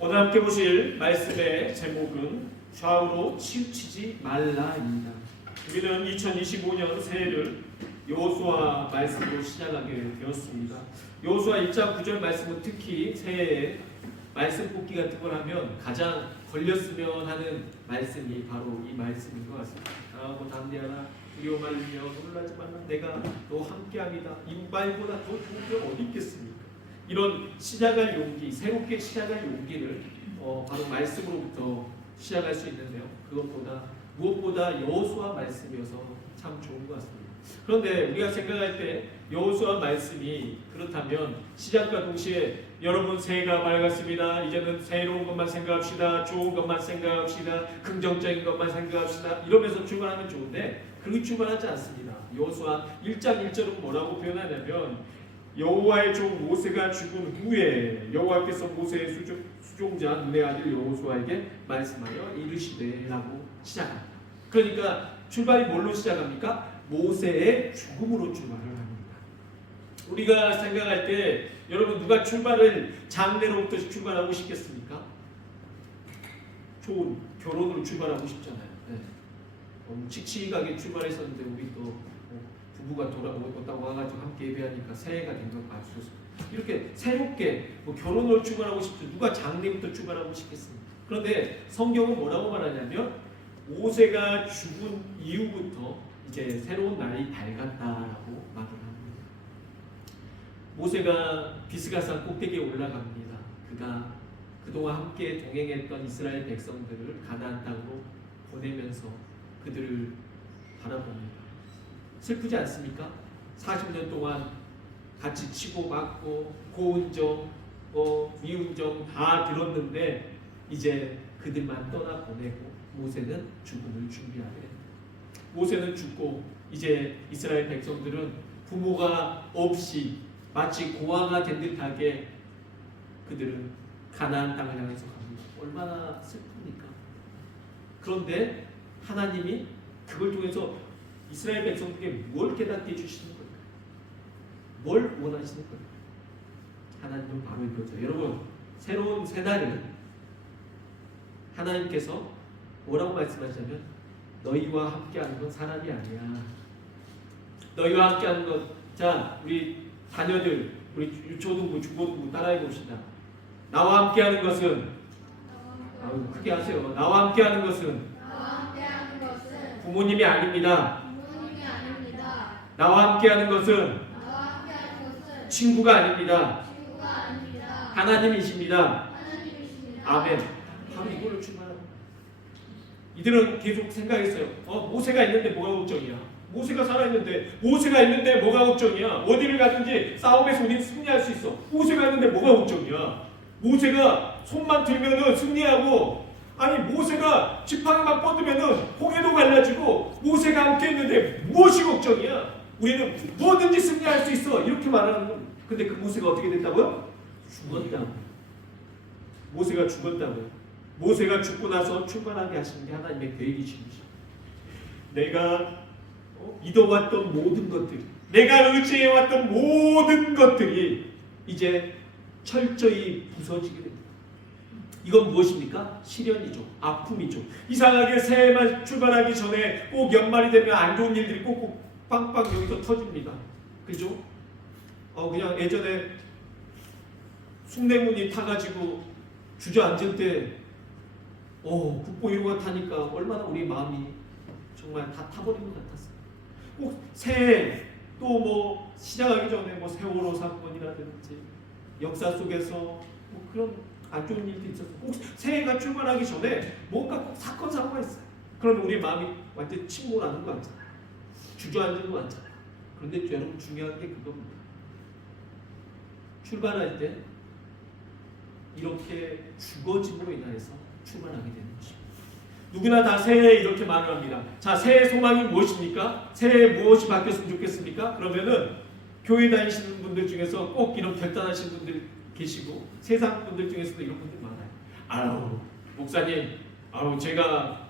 오늘 함께 보실 말씀의 제목은 좌우로 치우치지 말라입니다. 우리는 2025년 새해를 여호수아 말씀으로 시작하게 되었습니다. 여호수아 1장 9절 말씀은 특히 새해에 말씀 뽑기 같은 걸 하면 가장 걸렸으면 하는 말씀이 바로 이 말씀인 것 같습니다. 담대하라 두려워 말며 놀라지 말라 내가 너와 함께합니다. 이 말보다 더 좋은 게 어디 있겠습니까? 이런 시작할 용기, 새롭게 시작할 용기를 바로 말씀으로부터 시작할 수 있는데요. 그것보다 무엇보다 여호수아 말씀이어서 참 좋은 것 같습니다. 그런데 우리가 생각할 때 여호수아 말씀이 그렇다면 시작과 동시에 여러분 새해가 밝았습니다. 이제는 새로운 것만 생각합시다. 좋은 것만 생각합시다. 긍정적인 것만 생각합시다. 이러면서 출발하면 좋은데 그렇게 출발하지 않습니다. 여호수아 1장 1절은 뭐라고 표현하냐면 여호와의 종 모세가 죽은 후에 여호와께서 모세의 수종자 눈의 아들 여호수아에게 말씀하여 이르시되라고 시작합니다. 그러니까 출발이 뭘로 시작합니까? 모세의 죽음으로 출발을 합니다. 우리가 생각할 때 여러분 누가 출발을 장래로부터 출발하고 싶겠습니까? 좋은 결혼으로 출발하고 싶잖아요. 칙칙하게 출발했었는데 우리 또 부부가 돌아오겠다고 와가지고 함께 예배하니까 새해가 된 것 같습니다. 이렇게 새롭게 결혼을 출발하고 싶죠. 누가 장래부터 출발하고 싶겠습니까? 그런데 성경은 뭐라고 말하냐면 모세가 죽은 이후부터 이제 새로운 날이 밝았다라고 말을 합니다. 모세가 비스가산 꼭대기에 올라갑니다. 그가 그동안 함께 동행했던 이스라엘 백성들을 가나안 땅으로 보내면서 그들을 바라봅니다. 슬프지 않습니까? 40년 동안 같이 치고 맞고 고운 정, 미운 정 다 들었는데 이제 그들만 떠나보내고 모세는 죽음을 준비하게 됩니다. 모세는 죽고 이제 이스라엘 백성들은 부모가 없이 마치 고아가 된 듯하게 그들은 가나안 땅을 향해서 갑니다. 얼마나 슬픕니까? 그런데 하나님이 그걸 통해서 이스라엘 백성들에게 뭘 깨닫게 해주시는 걸까요? 뭘 원하시는 걸까요? 하나님은 바로 이거죠. 여러분 새로운 새날은 하나님께서 뭐라고 말씀하시냐면 너희와 함께하는 건 사람이 아니야. 너희와 함께하는 건 자 우리 자녀들 우리 유초등부 중고등부 따라해 봅시다. 나와 함께하는 것은 크게 하세요. 나와 함께하는 것은 부모님이 아닙니다. 나와 함께하는 것은 친구가 아닙니다. 하나님이십니다. 아멘. 바로 이걸로 출발합니다. 이들은 계속 생각했어요. 모세가 있는데 뭐가 걱정이야? 모세가 살아있는데 모세가 있는데 뭐가 걱정이야? 어디를 가든지 싸움에서 우리는 승리할 수 있어. 모세가 있는데 뭐가 걱정이야? 모세가 손만 들면은 승리하고 아니 모세가 지팡이만 뻗으면은 홍해도 갈라지고 모세가 함께 있는데 무엇이 걱정이야? 우리는 뭐든지 승리할 수 있어. 이렇게 말하는 건 근데 그 모세가 어떻게 됐다고요? 죽었다고. 모세가 죽었다고. 모세가 죽고 나서 출발하게 하시는 게 하나님의 계획이십니다. 내가 믿어왔던 모든 것들이 내가 의지해왔던 모든 것들이 이제 철저히 부서지게 됩니다. 이건 무엇입니까? 시련이죠. 아픔이죠. 이상하게 새해만 출발하기 전에 꼭 연말이 되면 안 좋은 일들이 꼭꼭 빵빵 여기서 터집니다. 그죠? 그냥 예전에 숭례문이 타가지고 주저앉을 때 국보 1호가 타니까 얼마나 우리 마음이 정말 다 타버린 것 같았어요. 꼭 새해 또 시작하기 전에 세월호 사건이라든지 역사 속에서 그런 안 좋은 일도 있었어요. 꼭 새해가 출발하기 전에 뭔가 꼭 사건 사고가 있어요. 그러면 우리 마음이 완전 침몰하는 거 같잖아요. 주저앉는 거 같잖아요. 그런데 여러분 중요한 게 그겁니다. 출발할 때 이렇게 죽어짐으로 인해서 출발하게 되는 것입니다. 누구나 다 새해에 이렇게 말을 합니다. 자, 새해 소망이 무엇입니까? 새해에 무엇이 바뀌었으면 좋겠습니까? 그러면은 교회 다니시는 분들 중에서 꼭 이런 결단하시는 분들 계시고 세상 분들 중에서도 이런 분들 많아요. 목사님, 제가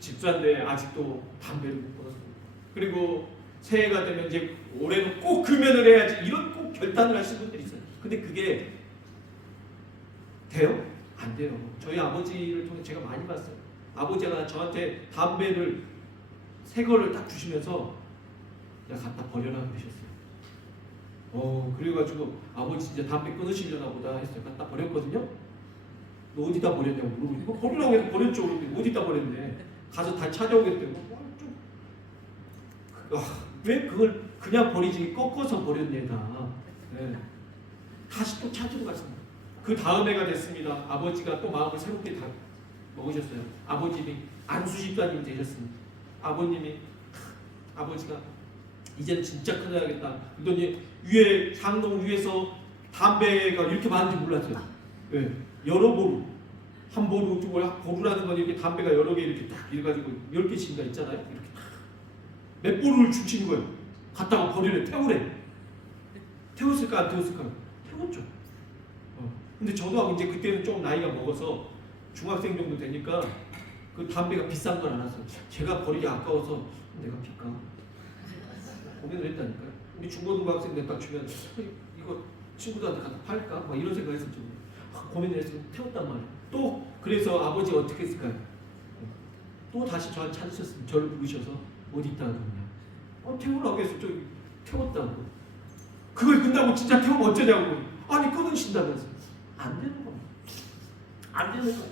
집사인데 아직도 담배를 못 끊었습니다. 그리고 새해가 되면 이제 올해는 꼭 금연을 해야지 이런 꼭 결단을 하시는 분들이 있어요. 근데 그게 돼요? 안 돼요. 저희 아버지를 통해 제가 많이 봤어요. 아버지가 저한테 담배를 새 거를 딱 주시면서 야 갖다 버려라 그러셨어요. 그래가지고 아버지 진짜 담배 끊으시려나 보다 했어요. 갖다 버렸거든요. 너 어디다 버렸냐고 물어보고 이거 버리라고 해서 버렸죠. 어디다 버렸네. 가서 다 찾아오겠대요. 왜 그걸 그냥 버리지 꺾어서 버렸네 다. 네. 다시 또 찾으러 갔습니다. 그 다음 해가 됐습니다. 아버지가 또 마음을 새롭게 다 먹으셨어요. 아버님이 안수집사님이 되셨습니다. 아버지가 이제는 진짜 끊어야겠다. 그러더니 위에 장롱 위에서 담배가 이렇게 많은지 몰랐어요. 네. 여러 보루, 한 보루, 두 보루, 보루라는 건 이렇게 담배가 여러 개 이렇게 딱 이래가지고 10개씩인가 있잖아요. 이렇게 몇 보루를 주시는 거예요. 갖다가 버리래, 태우래. 태웠을까 안 태웠을까? 태웠죠. 근데 저도 이제 그때는 좀 나이가 먹어서 중학생 정도 되니까 그 담배가 비싼 걸 알았어요. 제가 버리기 아까워서 내가 필까? 고민을 했다니까요. 우리 중고등학생들 딱 주면 이거 친구들한테 갖다 팔까? 막 이런 생각 했었죠. 고민을 해서 태웠단 말이에요. 또 그래서 아버지 어떻게 했을까요? 또 다시 저한테 찾으셨습니다. 저를 부르셔서 어디 있다 그러냐? 태우라고 해서 좀 태웠다고. 그걸 끝나고 진짜 태우면 어쩌냐고. 아니 끊으신다면서. 안 되는 겁니다. 안 되는 거예요.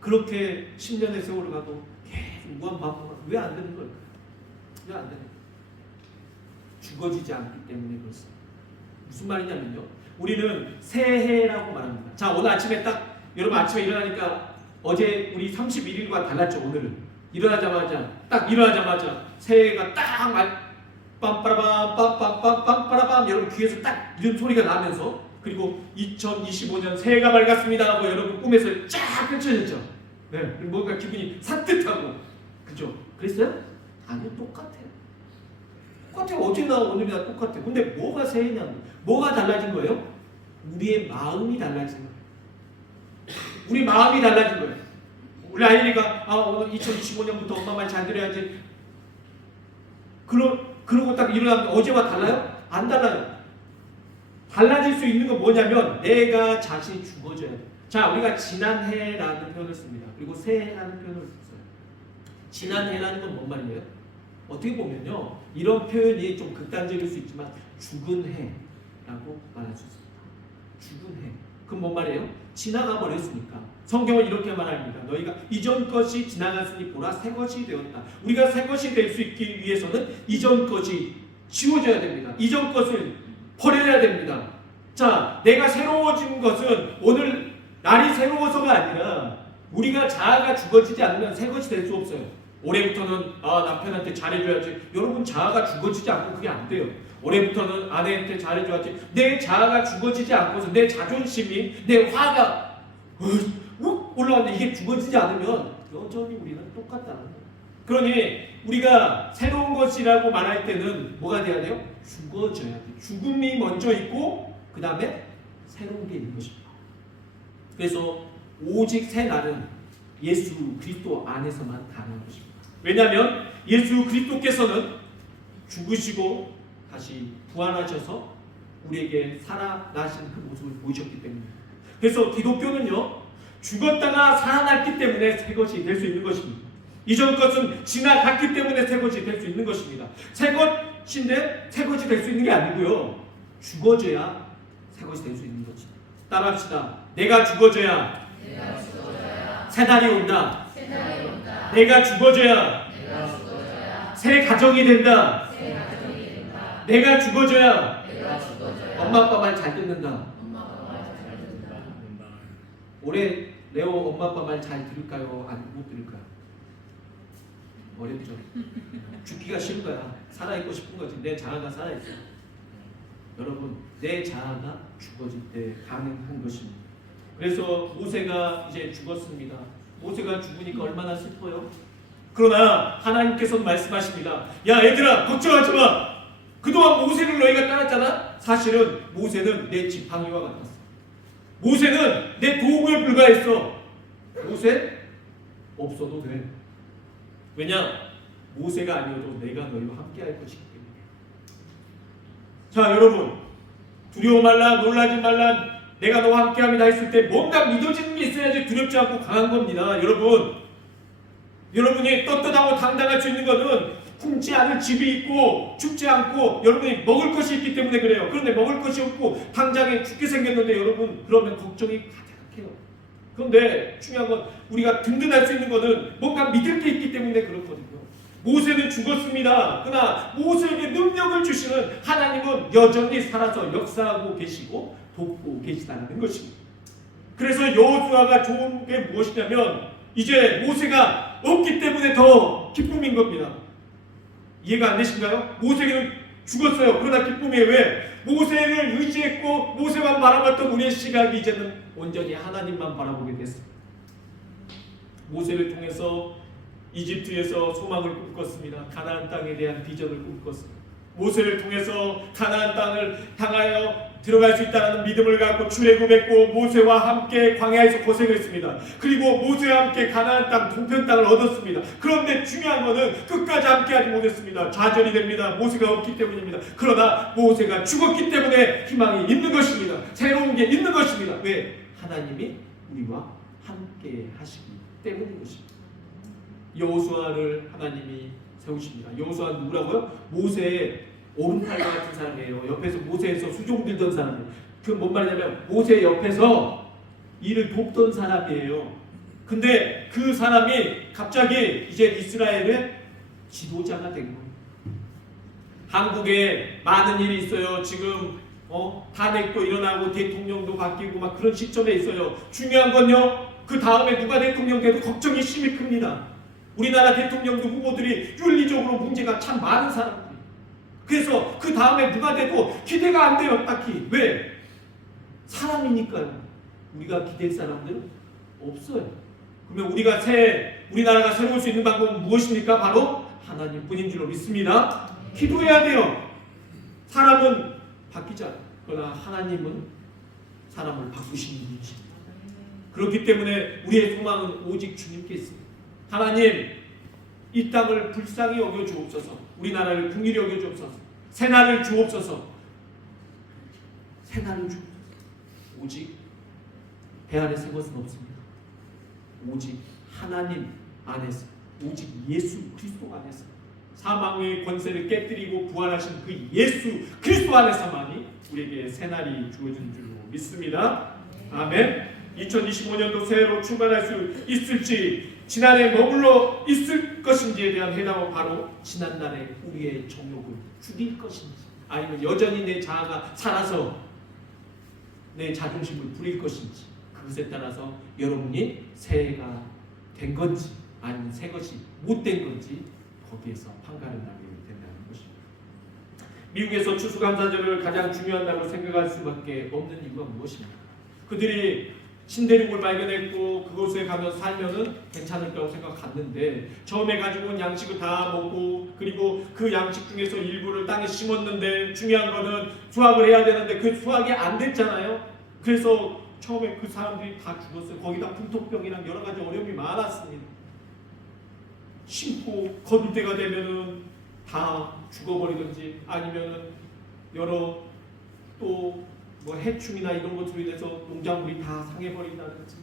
그렇게 10년의 세월을 가도 계속 무한반복을 왜 안 되는 걸까요? 왜 안 되는 거예요? 죽어지지 않기 때문에 그렇습니다. 무슨 말이냐면요. 우리는 새해라고 말합니다. 자, 오늘 아침에 딱 여러분 아침에 일어나니까 어제 우리 31일과 달랐죠. 오늘은 일어나자마자 새해가 딱 빰빠라밤 빰빰빰빰빠라밤 여러분 귀에서 딱 이런 소리가 나면서 그리고 2025년 새해가 밝았습니다 하고 여러분 꿈에서 쫙 펼쳐졌죠. 네, 뭔가 기분이 산뜻하고 그죠? 그랬어요? 아니요, 똑같아요. 어제나 오늘이나 똑같아요. 근데 뭐가 새해냐고, 뭐가 달라진 거예요? 우리의 마음이 달라진 거예요. 우리 마음이 달라진 거예요. 우리 아이가 오늘 2025년부터 엄마 말 잘 들어야지. 그러고 딱 일어나면 어제와 달라요? 안 달라요. 달라질 수 있는 건 뭐냐면 내가 자신이 죽어져야 돼. 자, 우리가 지난해라는 표현을 씁니다. 그리고 새해라는 표현을 써요. 지난해라는 건 뭔 말이에요? 어떻게 보면요, 이런 표현이 좀 극단적일 수 있지만 죽은 해라고 말할 수 있습니다. 죽은 해. 그럼 뭔 말이에요? 지나가 버렸으니까. 성경은 이렇게 말합니다. 너희가 이전 것이 지나갔으니 보라 새 것이 되었다. 우리가 새 것이 될 수 있기 위해서는 이전 것이 지워져야 됩니다. 이전 것을 버려야 됩니다. 자, 내가 새로워진 것은 오늘 날이 새로워서가 아니라 우리가 자아가 죽어지지 않으면 새 것이 될 수 없어요. 올해부터는 남편한테 잘해줘야지. 여러분 자아가 죽어지지 않고 그게 안 돼요. 올해부터는 아내한테 잘해줘야지. 내 자아가 죽어지지 않고서 내 자존심이 내 화가 올라왔는데 이게 죽어지지 않으면 여전히 우리는 똑같다는 거예요. 그러니 우리가 새로운 것이라고 말할 때는 뭐가 돼야 돼요? 죽어져야 돼요. 죽음이 먼저 있고 그 다음에 새로운 게 있는 것입니다. 그래서 오직 새 날은 예수 그리스도 안에서만 가능한 것입니다. 왜냐하면 예수 그리스도께서는 죽으시고 다시 부활하셔서 우리에게 살아나신 그 모습을 보이셨기 때문입니다. 그래서 기독교는요, 죽었다가 살아났기 때문에 새 것이 될 수 있는 것입니다. 이전 것은 지나갔기 때문에 새 것이 될 수 있는 것입니다. 새 것인데 새 것이 될 수 있는 게 아니고요, 죽어져야 새 것이 될 수 있는 것입니다. 따라합시다. 내가 죽어져야 새 날이 온다. 내가 죽어져야 새 가정이 된다. 내가 죽어져야 엄마 아빠 말 잘 듣는다. 올해 레오 엄마 아빠 말 잘 들을까요? 못 들을까요? 어렵죠. 죽기가 싫은 거야. 살아있고 싶은 거지. 내 자아가 살아있어. 여러분, 내 자아가 죽어질 때 가능한 것입니다. 그래서 모세가 이제 죽었습니다. 모세가 죽으니까 얼마나 슬퍼요? 그러나 하나님께서는 말씀하십니다. 야 얘들아, 걱정하지 마. 그동안 모세를 너희가 따랐잖아. 사실은 모세는 내 지팡이와 같았어. 모세는 내 도구에 불과했어. 모세 없어도 돼. 왜냐? 모세가 아니어도 내가 너희와 함께 할 것이기 때문에. 자 여러분, 두려워 말라, 놀라지 말라, 내가 너와 함께함이다 했을 때 뭔가 믿어지는 게 있어야지 두렵지 않고 강한 겁니다. 여러분이 떳떳하고 당당할 수 있는 것은 굶지 않을 집이 있고 춥지 않고 여러분이 먹을 것이 있기 때문에 그래요. 그런데 먹을 것이 없고 당장에 죽게 생겼는데 여러분 그러면 걱정이 가득해요. 그런데 중요한 건 우리가 든든할 수 있는 것은 뭔가 믿을 게 있기 때문에 그렇거든요. 모세는 죽었습니다. 그러나 모세에게 능력을 주시는 하나님은 여전히 살아서 역사하고 계시고 돕고 계시다는 것입니다. 그래서 여호수아가 좋은 게 무엇이냐면 이제 모세가 없기 때문에 더 기쁨인 겁니다. 이해가 안 되신가요? 모세는 죽었어요. 그러나 기쁨이에요. 왜? 모세를 의지했고 모세만 바라봤던 우리의 시각이 이제는 온전히 하나님만 바라보게 됐습니다. 모세를 통해서 이집트에서 소망을 꿈꿨습니다. 가나안 땅에 대한 비전을 꿈꿨습니다. 모세를 통해서 가나안 땅을 향하여 들어갈 수 있다는 믿음을 갖고 출애굽했고 모세와 함께 광야에서 고생했습니다. 그리고 모세와 함께 가나안 땅 동편 땅을 얻었습니다. 그런데 중요한 것은 끝까지 함께하지 못했습니다. 좌절이 됩니다. 모세가 없기 때문입니다. 그러나 모세가 죽었기 때문에 희망이 있는 것입니다. 새로운 게 있는 것입니다. 왜? 하나님이 우리와 함께 하시기 때문인 것입니다. 여호수아를 하나님이 세우십니다. 여호수아는 누구라고요? 모세의 오른팔과 같은 사람이에요. 옆에서 모세에서 수종 들던 사람이에요. 그 뭔 말이냐면 모세 옆에서 일을 돕던 사람이에요. 근데 그 사람이 갑자기 이제 이스라엘의 지도자가 된 거예요. 한국에 많은 일이 있어요. 지금 탄핵도 일어나고 대통령도 바뀌고 막 그런 시점에 있어요. 중요한 건요. 그 다음에 누가 대통령 돼도 걱정이 심히 큽니다. 우리나라 대통령도 후보들이 윤리적으로 문제가 참 많은 사람들. 그래서 그 다음에 누가 돼도 기대가 안 돼요. 딱히. 왜? 사람이니까요. 우리가 기댈 사람들은 없어요. 그러면 우리나라가 새로울 수 있는 방법은 무엇입니까? 바로 하나님뿐인 줄로 믿습니다. 기도해야 돼요. 사람은 바뀌잖아요. 그러나 하나님은 사람을 바꾸시는 분이십니다. 그렇기 때문에 우리의 소망은 오직 주님께 있습니다. 하나님, 이 땅을 불쌍히 여겨 주옵소서. 우리나라를 긍휼히 여겨 주옵소서. 새날을 주옵소서. 새날을 주옵소서. 오직 배 아래 새 것은 없습니다. 오직 하나님 안에서, 오직 예수 그리스도 안에서 사망의 권세를 깨뜨리고 부활하신 그 예수 그리스도 안에서만이 우리에게 새날이 주어진 줄로 믿습니다. 아멘. 2025년도 새해로 출발할 수 있을지, 지난해 머물러 있을 것인지에 대한 해답은 바로 지난날에 우리의 정욕을 죽일 것인지, 아니면 여전히 내 자아가 살아서 내 자존심을 부릴 것인지, 그것에 따라서 여러분이 새해가 된 건지 아니면 새 것이 못된 건지 거기에서 판가름 나게 된다는 것입니다. 미국에서 추수감사절을 가장 중요한 날로 생각할 수밖에 없는 이유가 무엇입니까? 그들이 신대륙을 발견했고 그곳에 가면 살면은 괜찮을 거라고 생각했는데 처음에 가지고 온 양식을 다 먹고 그리고 그 양식 중에서 일부를 땅에 심었는데 중요한 거는 수확을 해야 되는데 그 수확이 안 됐잖아요. 그래서 처음에 그 사람들이 다 죽었어요. 거기다 풍토병이랑 여러 가지 어려움이 많았습니다. 심고 거둘 때가 되면은 다 죽어버리든지 아니면은 여러 또 해충이나 이런 것으로 인해서 농작물이 다 상해버린다든지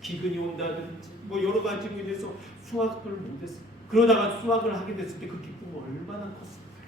기근이 온다든지 여러 가지로 인해서 수확을 못했어요. 그러다가 수확을 하게 됐을 때 그 기쁨은 얼마나 컸을까요?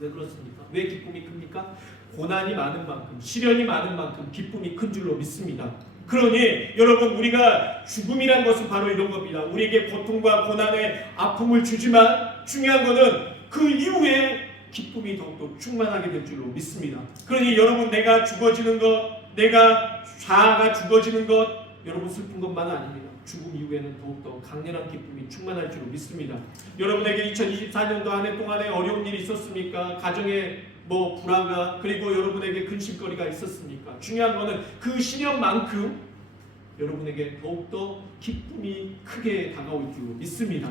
왜 그렇습니까? 왜 기쁨이 큽니까? 고난이 많은 만큼, 시련이 많은 만큼 기쁨이 큰 줄로 믿습니다. 그러니 여러분, 우리가 죽음이란 것은 바로 이런 겁니다. 우리에게 고통과 고난의 아픔을 주지만 중요한 것은 그 이후에 기쁨이 더욱더 충만하게 될 줄로 믿습니다. 그러니 여러분, 내가 죽어지는 것, 내가 자아가 죽어지는 것, 여러분 슬픈 것만 아닙니다. 죽음 이후에는 더욱더 강렬한 기쁨이 충만할 줄로 믿습니다. 여러분에게 2024년도 한 해 동안에 어려운 일이 있었습니까? 가정에 불화가, 그리고 여러분에게 근심거리가 있었습니까? 중요한 것은 그 시련만큼 여러분에게 더욱더 기쁨이 크게 다가올 줄로 믿습니다.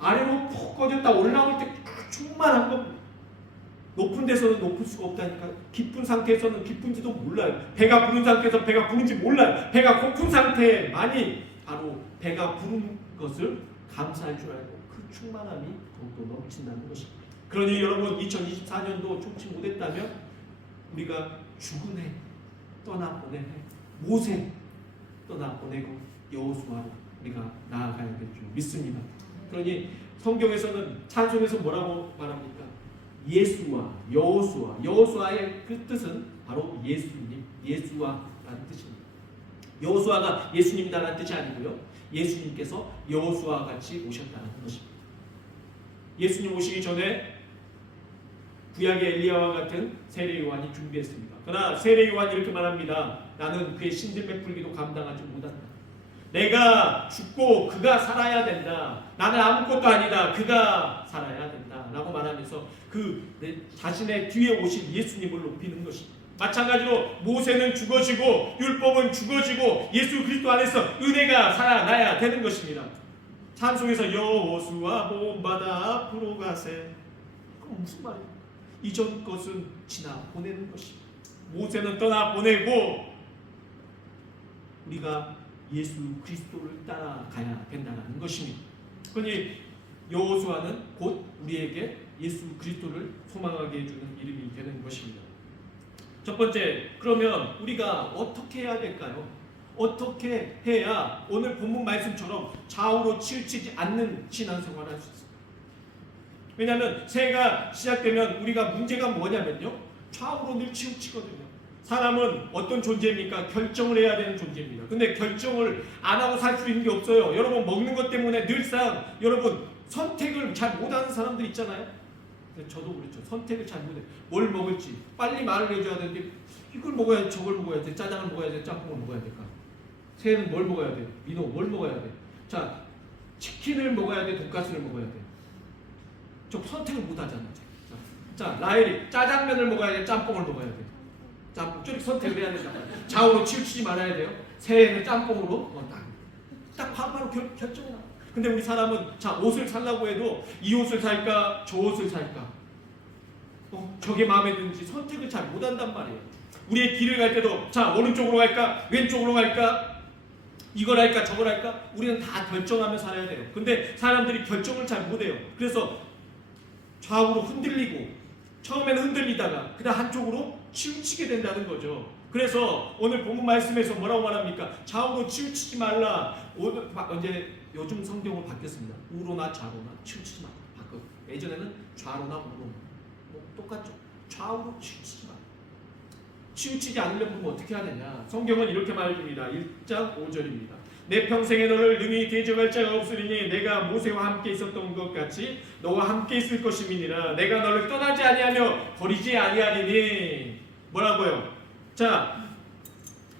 아래로 푹 꺼졌다 올라올 때 충만한 겁니다. 높은 데서는 높을 수가 없다니까. 기쁜 상태에서는 기쁜지도 몰라요. 배가 부른 상태에서 배가 부른지 몰라요. 배가 고픈 상태만이 바로 배가 부른 것을 감사할 줄 알고 그 충만함이 더욱더 넘친다는 것입니다. 그러니 여러분, 2024년도 좋지 못했다면 우리가 죽은 해, 떠나보내 모세 떠나보내고 여호수아로 우리가 나아가야 될 줄 믿습니다. 그러니 성경에서는 찬송에서 뭐라고 말합니까? 예수와 여호수아, 여호수아의 그 뜻은 바로 예수님, 예수와라는 뜻입니다. 여호수아가 예수님이다라는 뜻이 아니고요, 예수님께서 여호수아와 같이 오셨다는 것입니다. 예수님 오시기 전에 구약의 엘리야와 같은 세례 요한이 준비했습니다. 그러나 세례 요한이 이렇게 말합니다. 나는 그의 신들매 풀기도 감당하지 못한다. 내가 죽고 그가 살아야 된다. 나는 아무것도 아니다. 그가 살아야 된다. 라고 말하면서 자신의 뒤에 오신 예수님을 높이는 것입니다. 마찬가지로 모세는 죽어지고 율법은 죽어지고 예수 그리스도 안에서 은혜가 살아나야 되는 것입니다. 찬송에서 여호수아 본받아 앞으로 가세. 그럼 무슨 말이에요? 이전 것은 지나 보내는 것입니다. 모세는 떠나 보내고 우리가 예수 그리스도를 따라가야 된다는 것입니다. 그러니 여호수아는 곧 우리에게 예수 그리스도를 소망하게 해주는 이름이 되는 것입니다. 첫 번째, 그러면 우리가 어떻게 해야 될까요? 어떻게 해야 오늘 본문 말씀처럼 좌우로 치우치지 않는 신앙생활을 할 수 있습니다. 왜냐하면 새해가 시작되면 우리가 문제가 뭐냐면요, 좌우로 늘 치우치거든요. 사람은 어떤 존재입니까? 결정을 해야 되는 존재입니다. 근데 결정을 안 하고 살 수 있는 게 없어요. 여러분, 먹는 것 때문에 늘상 여러분 선택을 잘 못하는 사람들 있잖아요. 저도 그렇죠. 선택을 잘 못해. 뭘 먹을지 빨리 말을 해줘야 되는데 이걸 먹어야 돼, 저걸 먹어야 돼, 짜장을 먹어야 돼, 짬뽕을 먹어야 될까? 새해는 뭘 먹어야 돼? 민호 뭘 먹어야 돼? 자, 치킨을 먹어야 돼, 돈가스를 먹어야 돼. 저 선택을 못하잖아. 자, 라헬이 짜장면을 먹어야 돼, 짬뽕을 먹어야 돼. 짬뽕 좀 선택을 해야 된다. 좌우로 치우치지 말아야 돼요. 새해는 짬뽕으로 딱 바로 결정해 놔. 근데 우리 사람은 자, 옷을 살라고 해도 이 옷을 살까 저 옷을 살까 저게 마음에 드는지 선택을 잘 못한단 말이에요. 우리의 길을 갈 때도 자, 오른쪽으로 갈까 왼쪽으로 갈까 이걸 할까 저걸 할까 우리는 다 결정하며 살아야 돼요. 근데 사람들이 결정을 잘 못해요. 그래서 좌우로 흔들리고 처음에는 흔들리다가 그다음 한쪽으로 치우치게 된다는 거죠. 그래서 오늘 본문 말씀에서 뭐라고 말합니까? 좌우로 치우치지 말라. 이제 요즘 성경으로 바뀌었습니다. 우로나 좌로나 치우치지 말라. 바꿔. 예전에는 좌로나 우로나 똑같죠. 좌우로 치우치지 말라. 치우치지 않으려면 어떻게 해야 되냐? 성경은 이렇게 말해줍니다. 1장 5절입니다. 내 평생에 너를 능히 대적할 자가 없으리니 내가 모세와 함께 있었던 것 같이 너와 함께 있을 것임이니라. 내가 너를 떠나지 아니하며 버리지 아니하리니. 뭐라고요? 자,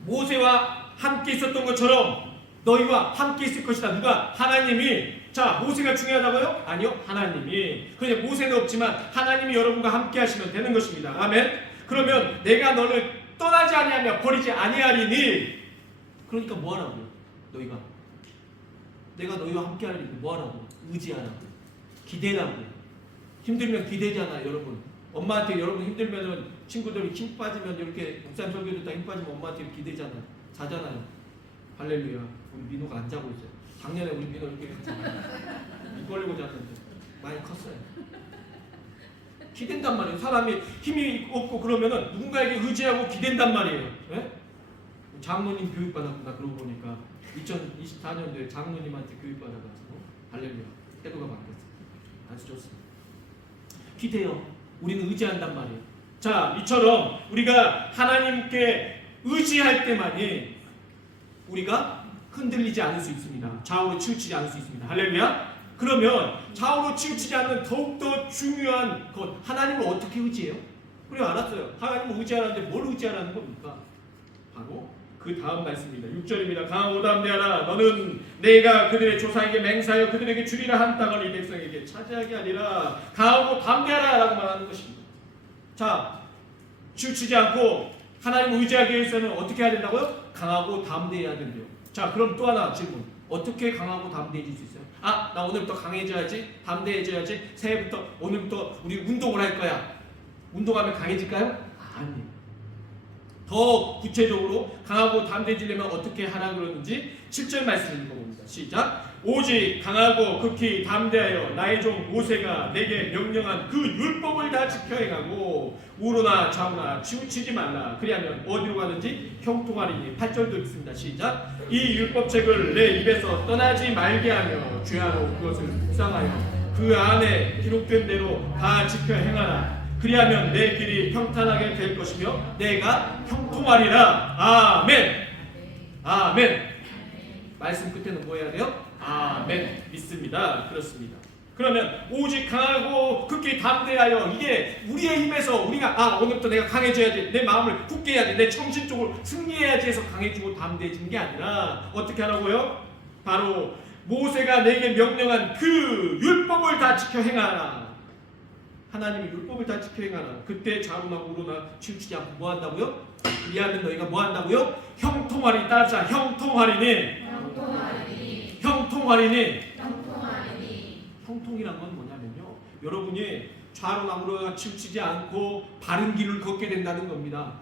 모세와 함께 있었던 것처럼 너희와 함께 있을 것이다. 누가? 하나님이. 자, 모세가 중요하다고요? 아니요, 하나님이. 그냥 모세는 없지만 하나님이 여러분과 함께 하시면 되는 것입니다. 아멘. 그러면 내가 너를 떠나지 아니하며 버리지 아니하리니. 그러니까 뭐 하라고요? 너희가 내가 너희와 함께 하리니 뭐 하라고? 의지하라고, 기대라고. 힘들면 기대잖아. 여러분, 엄마한테 여러분 힘들면은 친구들이 힘 빠지면 이렇게 목사님 설교 듣다 힘 빠지면 엄마한테 기대잖아. 자잖아요. 할렐루야. 우리 민호가 안 자고 있어요. 작년에 우리 민호 이렇게 입 벌리고 잤는데 많이 컸어요. 기댄단 말이에요. 사람이 힘이 없고 그러면은 누군가에게 의지하고 기댄단 말이에요. 예? 장로님 교육받았구나. 그러고 보니까 2024년도에 장로님한테 교육받아가지고 할렐루야. 태도가 바뀌었어요. 아주 좋습니다. 기대요. 우리는 의지한단 말이에요. 자, 이처럼 우리가 하나님께 의지할 때만이 우리가 흔들리지 않을 수 있습니다. 좌우로 치우치지 않을 수 있습니다. 할렐루야. 그러면 좌우로 치우치지 않는 더욱더 중요한 것, 하나님을 어떻게 의지해요? 우리가 알았어요. 하나님을 의지하라는데 뭘 의지하라는 겁니까? 바로 그 다음 말씀입니다. 6절입니다. 강하고 담대하라. 너는 내가 그들의 조상에게 맹세하여 그들에게 주리라 한 땅을 이 백성에게 차지하게 하리라. 강하고 담대하라 라고 말하는 것입니다. 자, 치우치지 않고 하나님을 의지하기 위해서는 어떻게 해야 된다고요? 강하고 담대해야 된대요. 자, 그럼 또 하나 질문. 어떻게 강하고 담대해질 수 있어요? 아, 나 오늘부터 강해져야지, 담대해져야지, 새해부터 오늘부터 우리 운동을 할 거야. 운동하면 강해질까요? 아니에요. 더 구체적으로 강하고 담대해지려면 어떻게 하라 그러는지 7절 말씀 읽어봅니다. 시작. 오직 강하고 극히 담대하여 나의 종 모세가 내게 명령한 그 율법을 다 지켜 행하고 우로나 좌우나 치우치지 말라. 그리하면 어디로 가든지 형통하리니. 8절도 있습니다. 시작. 이 율법책을 내 입에서 떠나지 말게 하며 주야로 그것을 묵상하여 그 안에 기록된 대로 다 지켜 행하라. 그리하면 내 길이 평탄하게 될 것이며 내가 형통하리라. 아멘. 아멘. 말씀 끝에는 뭐 해야 돼요? 아멘. 믿습니다. 그렇습니다. 그러면 오직 강하고 극히 담대하여, 이게 우리의 힘에서 우리가 오늘부터 내가 강해져야지, 내 마음을 굳게 해야지, 내 정신적으로 승리해야지 해서 강해지고 담대해지는 게 아니라 어떻게 하라고요? 바로 모세가 내게 명령한 그 율법을 다 지켜 행하라. 하나님의 율법을 다 지켜 행하라. 그때 좌우나 우로나 치우치지 않고 뭐 한다고요? 그리하면 너희가 뭐 한다고요? 형통하리니. 따라서 형통하리니. 형통하리니. 형통이란 건 뭐냐면요, 여러분이 좌우나 우로나 치우치지 않고 바른 길을 걷게 된다는 겁니다.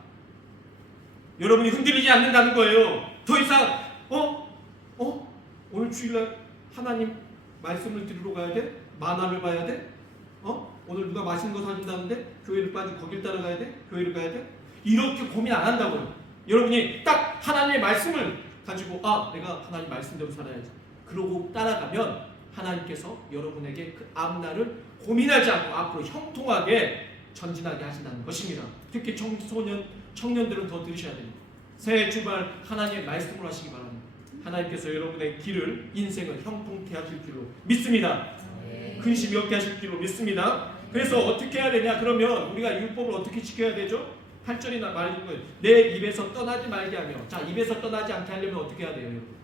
여러분이 흔들리지 않는다는 거예요. 더 이상 오늘 주일날 하나님 말씀을 들으러 가야 돼? 만화를 봐야 돼? 오늘 누가 맛있는 거 사준다는데 교회를 빠지고 거길 따라가야 돼? 교회를 가야 돼? 이렇게 고민 안 한다고요. 여러분이 딱 하나님의 말씀을 가지고 내가 하나님 말씀대로 살아야지, 그러고 따라가면 하나님께서 여러분에게 그 앞날을 고민하지 않고 앞으로 형통하게 전진하게 하신다는 것입니다. 특히 청년들은 더 들으셔야 됩니다. 새해 출발 하나님의 말씀으로 하시기 바랍니다. 하나님께서 여러분의 길을, 인생을 형통케 하실 줄로 믿습니다. 근심이 없게 하실 줄로 믿습니다. 그래서 어떻게 해야 되냐? 그러면 우리가 율법을 어떻게 지켜야 되죠? 8절이나 말해준 거예요. 내 입에서 떠나지 말게 하며. 자, 입에서 떠나지 않게 하려면 어떻게 해야 돼요, 여러분?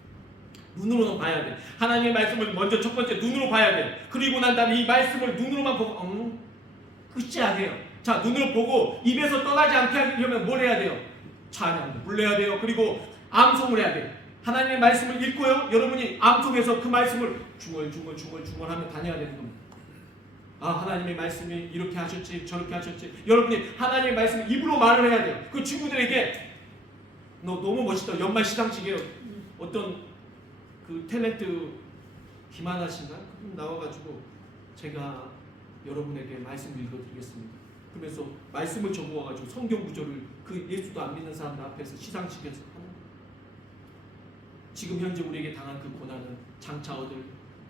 눈으로는 봐야 돼. 하나님의 말씀을 먼저 첫 번째 눈으로 봐야 돼. 그리고 난 다음에 이 말씀을 눈으로만 보고 끝이 아니에요. 자, 눈으로 보고 입에서 떠나지 않게 하려면 뭘 해야 돼요? 찬양을 불러야 돼요. 그리고 암송을 해야 돼요. 하나님의 말씀을 읽고요, 여러분이 암송해서 그 말씀을 중얼중얼 하며 다녀야 되는 겁니다. 하나님의 말씀이 이렇게 하셨지 저렇게 하셨지. 여러분이 하나님의 말씀을 입으로 말을 해야 돼요. 그 친구들에게 너 너무 멋있다. 연말 시상식에 어떤 그 탤런트 김하나 씨인가? 그분 나와가지고 제가 여러분에게 말씀을 읽어드리겠습니다. 그러면서 말씀을 적어와가지고 성경 구절을 그 예수도 안 믿는 사람들 앞에서 시상식에서 하는. 지금 현재 우리에게 당한 그 고난은 장차 얻을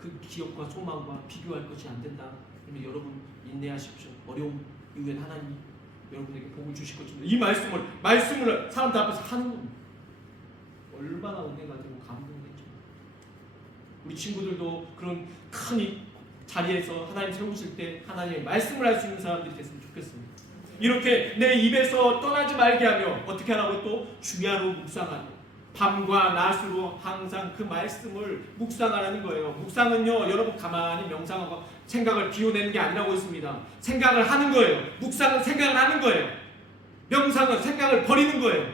그 기업과 소망과 비교할 것이 안 된다. 그러면 여러분 인내하십시오. 어려움 이후엔 하나님 여러분에게 복을 주실 것입니다. 이 말씀을 사람들 앞에서 하는 겁니다. 얼마나 은혜가 되고 감동되죠. 우리 친구들도 그런 큰 자리에서 하나님 세우실 때 하나님의 말씀을 할 수 있는 사람들이 됐으면 좋겠습니다. 이렇게 내 입에서 떠나지 말게 하며 어떻게 하라고? 또 주야로 묵상하며 밤과 낮으로 항상 그 말씀을 묵상하라는 거예요. 묵상은요, 여러분 가만히 명상하고 생각을 비워내는 게 아니라고 했습니다. 생각을 하는 거예요. 묵상은 생각을 하는 거예요. 명상은 생각을 버리는 거예요.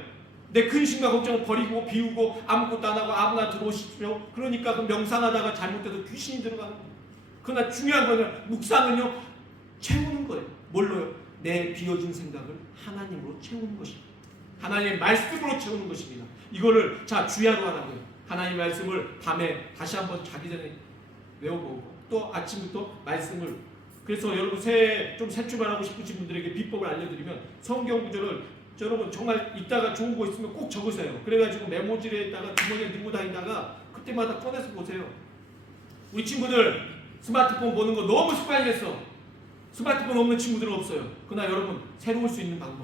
내 근심과 걱정을 버리고 비우고 아무것도 안 하고 아무나 들어오십시오. 그러니까 그 명상하다가 잘못돼서 귀신이 들어가는 거예요. 그러나 중요한 거는 묵상은요, 채우는 거예요. 뭘로요? 내 비워진 생각을 하나님으로 채우는 것입니다. 하나님의 말씀으로 채우는 것입니다. 이거를 주야로 하라고요. 하나님의 말씀을 밤에 다시 한번 자기 전에 외워보고 또 아침부터 말씀을. 그래서 여러분 새 출발하고 싶으신 분들에게 비법을 알려드리면 성경 구절을 여러분 정말 이따가 좋은 거 있으면 꼭 적으세요. 그래가지고 메모지에다가 주머니에 들고 다니다가 그때마다 꺼내서 보세요. 우리 친구들 스마트폰 보는 거 너무 습관이 됐어. 스마트폰 없는 친구들은 없어요. 그러나 여러분 새로울 수 있는 방법.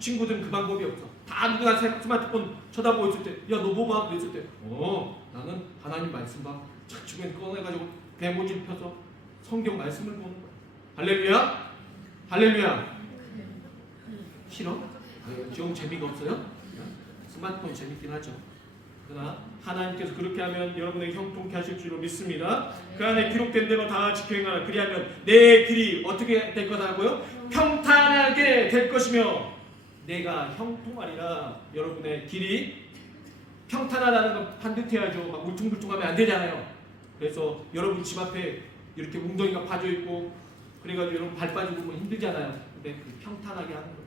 친구들은 그 방법이 없어. 다 누구나 스마트폰 쳐다보고 있을 때, 야 너 뭐 봐? 그랬을 때, 나는 하나님 말씀 봐. 저쪽에 꺼내가지고 메모지를 펴서 성경 말씀을 보는 거야. 할렐루야? 할렐루야? 싫어? 좀 재미가 없어요? 스마트폰 재밌긴 하죠. 그러나 하나님께서 그렇게 하면 여러분에게 형통케 하실 줄로 믿습니다. 그 안에 기록된 대로 다 지켜 행하라. 그리하면 내 길이 어떻게 될 거라고요? 평탄하게 될 것이며 내가 형통하리라. 여러분의 길이 평탄하다는 건 반듯해야죠. 막 울퉁불퉁하면 안 되잖아요. 그래서 여러분 집 앞에 이렇게 웅덩이가 파져 있고 그래가지고 여러분 발 빠지고 뭐 힘들잖아요. 근데 그 평탄하게 하는 거예요.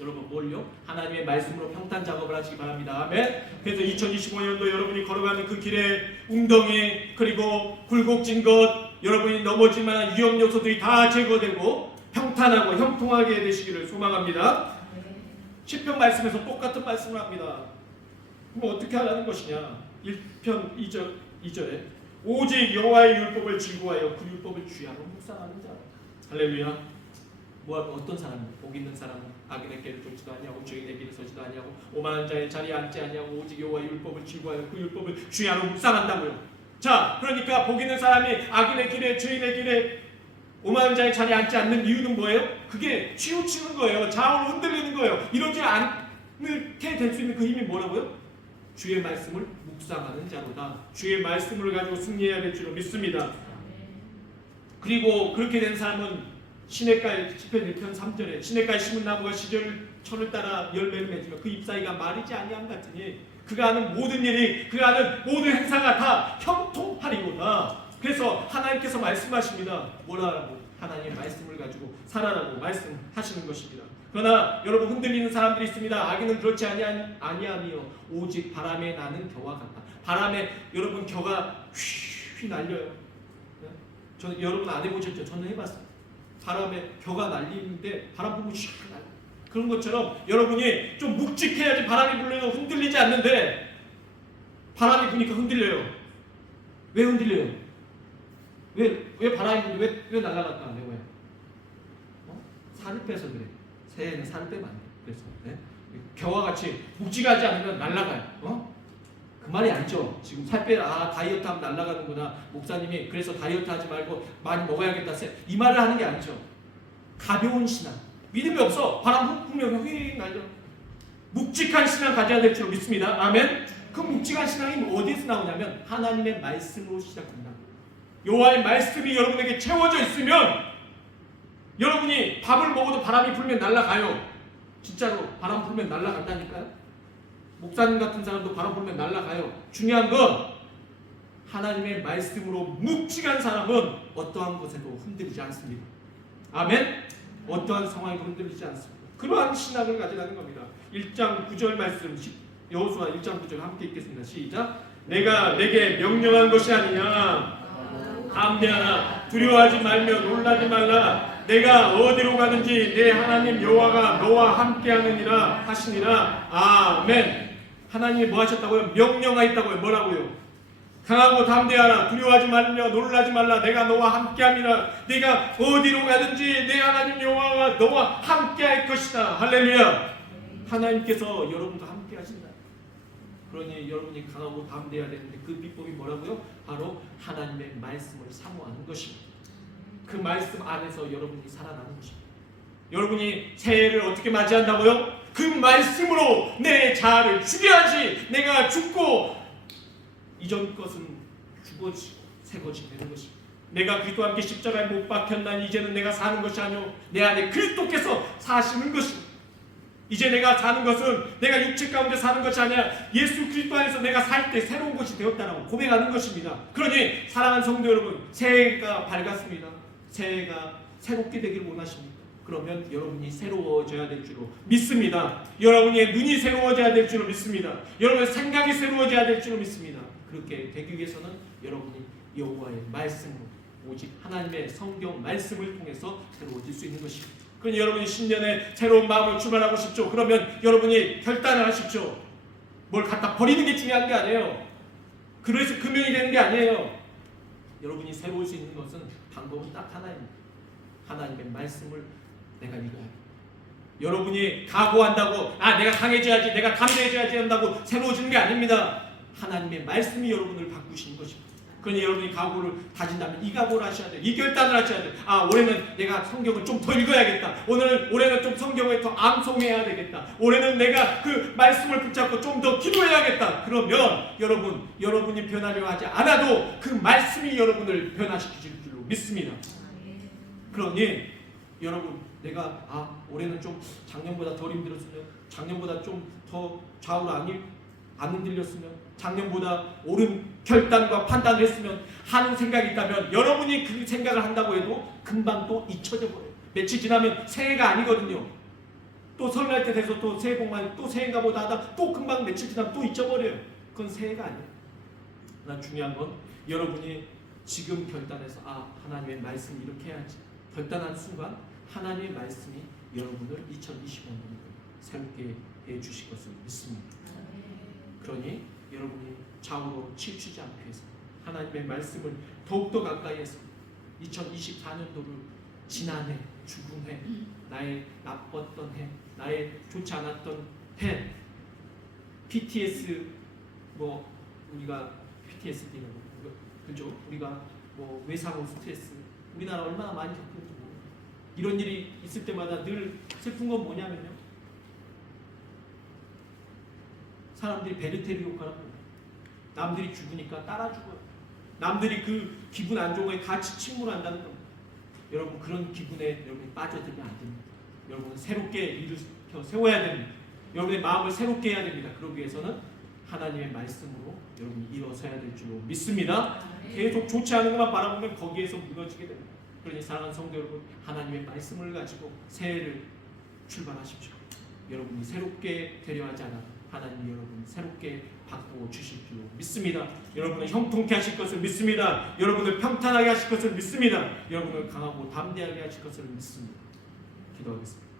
여러분 뭘요? 하나님의 말씀으로 평탄 작업을 하시기 바랍니다. 아멘. 그래서 2025년도 여러분이 걸어가는 그 길에 웅덩이 그리고 굴곡진 것 여러분이 넘어질 만한 위험 요소들이 다 제거되고 평탄하고 형통하게 되시기를 소망합니다. 시편 말씀에서 똑같은 말씀을 합니다. 그럼 어떻게 하라는 것이냐? 1편 2절에 오직 여호와의 율법을 즐거워하여 그 율법을 주야로 묵상하는 자. 할렐루야. 어떤 사람은 복 있는 사람은 악인의 길을 쫓지도 아니하고 죄인의 길을 서지도 아니하고 오만한 자의 자리에 앉지 아니하고 오직 여호와의 율법을 즐거워하여 그 율법을 주야로 묵상한다고요. 자, 그러니까 복 있는 사람이 악인의 길에 죄인의 길에 오만한 자의 자리에 앉지 않는 이유는 뭐예요? 그게 치우치는 거예요. 좌우로 흔들리는 거예요. 이러지 않게 될 수 있는 그 힘이 뭐라고요? 주의 말씀을 묵상하는 자로다. 주의 말씀을 가지고 승리해야 될 줄로 믿습니다. 그리고 그렇게 된 사람은 시냇가에 시편 1편 3절에 시냇가에 심은 나무가 시절 철을 따라 열매를 맺으며 그 잎사이가 마르지 아니함 같으니 그가 하는 모든 일이 그가 하는 모든 행사가 다 형통하리로다. 그래서 하나님께서 말씀하십니다. 뭐라고? 하나님의 말씀을 가지고 살아라고 말씀하시는 것입니다. 그러나 여러분 흔들리는 사람들이 있습니다. 악인은 그렇지 아니하며 오직 바람에 나는 겨와 같다. 바람에 여러분 겨가 휘 날려요. 저는 여러분 안 해보셨죠? 저는 해봤어요. 바람에 겨가 날리는데 바람 불면 휘 날려. 그런 것처럼 여러분이 좀 묵직해야지 바람이 불려도 흔들리지 않는데 바람이 부니까 흔들려요. 왜 흔들려요? 왜 바람이 불면 왜 날아갈까? 왜? 살을 빼서 그래. 새해는 살을 빼면 안 돼. 그래서 겨와 같이 묵직하지 않으면 날아가요. 그 말이 아니죠. 지금 살 빼라. 다이어트 하면 날아가는구나. 목사님이 그래서 다이어트 하지 말고 많이 먹어야겠다. 이 말을 하는 게 아니죠. 가벼운 신앙. 믿음이 없어. 바람 불면 휙 날려. 묵직한 신앙 가져야 될 줄 믿습니다. 아멘. 그 묵직한 신앙이 어디에서 나오냐면 하나님의 말씀으로 시작합니다. 여호와의 말씀이 여러분에게 채워져 있으면 여러분이 밥을 먹어도 바람이 불면 날아가요. 진짜로 바람 불면 날아간다니까요. 목사님 같은 사람도 바람 불면 날아가요. 중요한 건 하나님의 말씀으로 묵직한 사람은 어떠한 것에도 흔들리지 않습니다. 아멘. 어떠한 상황에도 흔들리지 않습니다. 그러한 신앙을 가지라는 겁니다. 1장 9절 말씀 여호수아 1장 9절 함께 읽겠습니다. 시작. 내가 내게 명령한 것이 아니냐. 담대하라. 두려워하지 말며 놀라지 말라. 내가 어디로 가든지 내 하나님 여호와가 너와 함께하느니라 하시니라. 아멘. 하나님이 뭐 하셨다고요? 명령하였다고요. 뭐라고요? 강하고 담대하라. 두려워하지 말며 놀라지 말라. 내가 너와 함께함이라. 내가 어디로 가든지 내 하나님 여호와가 너와 함께할 것이다. 할렐루야. 하나님께서 여러분과 함께하신다. 그러니 여러분이 강하고 담대해야 되는데 그 비법이 뭐라고요? 바로 하나님의 말씀을 사모하는 것입니다. 그 말씀 안에서 여러분이 살아나는 것입니다. 여러분이 새해를 어떻게 맞이한다고요? 그 말씀으로 내 자아를 죽여야지 내가 죽고 이전 것은 죽어지고 새 것이 되는 것입니다. 내가 그리스도와 함께 십자가에 못 박혔나니 이제는 내가 사는 것이 아니오 내 안에 그리스도께서 사시는 것입니다. 이제 내가 사는 것은 내가 육체 가운데 사는 것이 아니라 예수 그리스도 안에서 내가 살 때 새로운 것이 되었다라고 고백하는 것입니다. 그러니 사랑하는 성도 여러분, 새해가 밝았습니다. 새해가 새롭게 되기를 원하십니까? 그러면 여러분이 새로워져야 될 줄로 믿습니다. 여러분의 눈이 새로워져야 될 줄로 믿습니다. 여러분의 생각이 새로워져야 될 줄로 믿습니다. 그렇게 되기 위해서는 여러분이 여호와의 말씀으로 오직 하나님의 성경 말씀을 통해서 새로워질 수 있는 것입니다. 그러니 여러분이 신년에 새로운 마음을 출발하고 싶죠. 그러면 여러분이 결단을 하십시오. 뭘 갖다 버리는 게 중요한 게 아니에요. 그래서 금연이 되는 게 아니에요. 여러분이 새로울 수 있는 것은 방법은 딱 하나입니다. 하나님의 말씀을 내가 읽어야 해요. 여러분이 각오한다고 내가 강해져야지 내가 담대해져야지 한다고 새로워지는 게 아닙니다. 하나님의 말씀이 여러분을 바꾸시는 것입니다. 그러니 여러분이 각오를 다진다면 이 각오를 하셔야 돼요. 이 결단을 하셔야 돼요. 올해는 내가 성경을 좀 더 읽어야겠다. 올해는 좀 성경을 더 암송해야 되겠다. 올해는 내가 그 말씀을 붙잡고 좀 더 기도해야겠다. 그러면 여러분이 변하려 하지 않아도 그 말씀이 여러분을 변화시키실 줄로 믿습니다. 그러니 여러분 내가 올해는 좀 작년보다 덜 힘들었으면 작년보다 좀 더 좌우로 안 흔들렸으면 작년보다 옳은 결단과 판단을 했으면 하는 생각이 있다면 여러분이 그 생각을 한다고 해도 금방 또 잊혀져 버려요. 며칠 지나면 새해가 아니거든요. 또 설날 때 돼서 또 새해 복 많이 또 새해인가 보다 하다 또 금방 며칠 지나면 또 잊어버려요. 그건 새해가 아니에요. 난 중요한 건 여러분이 지금 결단해서 하나님의 말씀이 이렇게 해야지 결단한 순간 하나님의 말씀이 여러분을 2025년으로 새롭게 해주실 것을 믿습니다. 그러니 여러분이 좌우로 치우치지 않기 위해서 하나님의 말씀을 더욱더 가까이에서 2024년도를 지난해, 죽은 해, 나의 나빴던 해, 나의 좋지 않았던 해, PTS 우리가 PTSD라고 그죠? 우리가 외상후 스트레스 우리나라 얼마나 많이 겪는지 모르겠어요. 이런 일이 있을 때마다 늘 슬픈 건 뭐냐면요. 사람들이 베르테르 효과라고 해요. 남들이 죽으니까 따라 죽어요. 남들이 그 기분 안 좋은 거에 같이 침몰한다는 겁니다. 여러분 그런 기분에 여러분이 빠져들면 안 됩니다. 여러분은 새롭게 일으켜 세워야 됩니다. 여러분의 마음을 새롭게 해야 됩니다. 그러기 위해서는 하나님의 말씀으로 여러분이 일어서야 될 줄로 믿습니다. 계속 좋지 않은 것만 바라보면 거기에서 무너지게 됩니다. 그러니 사랑하는 성도 여러분, 하나님의 말씀을 가지고 새해를 출발하십시오. 여러분이 새롭게 되려 하지 않아 하나님이 여러분 새롭게 바꾸어 주실 줄로 믿습니다. 여러분을 형통케 하실 것을 믿습니다. 여러분을 평탄하게 하실 것을 믿습니다. 여러분을 강하고 담대하게 하실 것을 믿습니다. 기도하겠습니다.